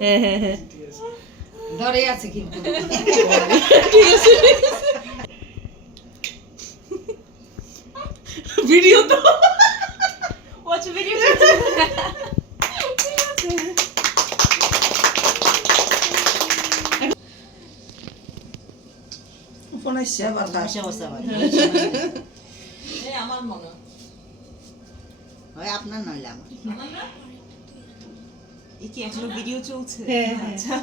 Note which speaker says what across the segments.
Speaker 1: হ্যাঁ হ্যাঁ হ্যাঁ
Speaker 2: ধরে আছে কিন্তু।
Speaker 1: ভিডিও তো। Watch a
Speaker 3: ফোন আসছে আবার বসে
Speaker 4: বসে আবার।
Speaker 5: আমার মনে হয়।
Speaker 4: হয় আপনার নইলে আমার।
Speaker 6: এই কি এখনও ভিডিও চলছে
Speaker 1: হ্যাঁ, হ্যাঁ। আচ্ছা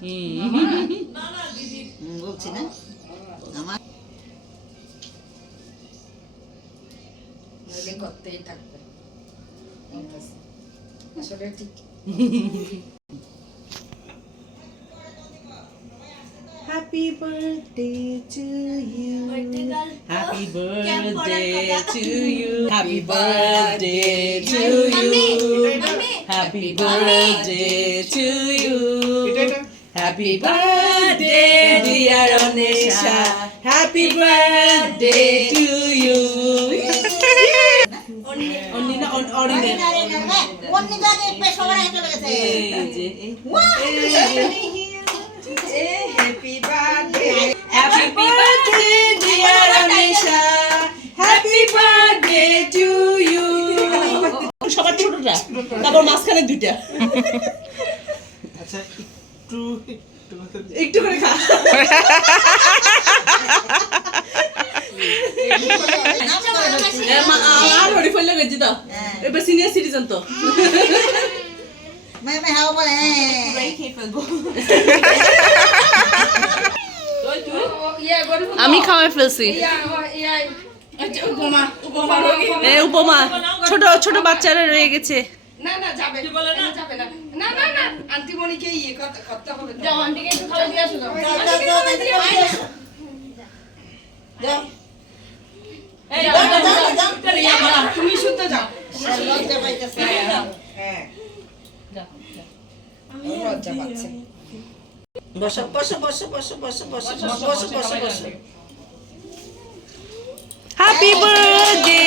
Speaker 1: হুম।
Speaker 4: হুম, বলছি না
Speaker 2: আমার করতেই থাকবে আসলে ঠিক
Speaker 1: Happy birthday to you. Happy birthday to you. Happy birthday to you. Happy birthday to you. Happy birthday, dear Onesha. Happy birthday to you.
Speaker 5: Onni na on on onni na onni na
Speaker 4: onni na onni na onni na onni na onni
Speaker 6: na Happy
Speaker 1: birthday, dear Anisha. Happy birthday to you. সবার ছোটটা তারপর মাঝখানে দুইটা
Speaker 7: আচ্ছা একটু একটু কথা
Speaker 1: একটু করে খা
Speaker 4: এ মা- আর হরি
Speaker 1: ফেলে গেছি তো এবার সিনিয়র সিটিজেন তো
Speaker 4: मैं मैं हाउ बोले
Speaker 2: আমি খাওয়াই
Speaker 1: ফেলছি। উপমা। ছোট ছোট বাচ্চারা রয়ে গেছে।
Speaker 2: না না যাবে না না না আন্টি মনিকে ইয়ে যাও আন্টিকে একটু খাওয়া দিয়ে আসো যাও। তুমি শুনতে যাও
Speaker 4: হ্যাঁ
Speaker 2: লজ্জা পাচ্ছে।
Speaker 3: Basa, basa, basa, basa, basa, basa, basa, basa, basa, basa.
Speaker 1: Happy birthday!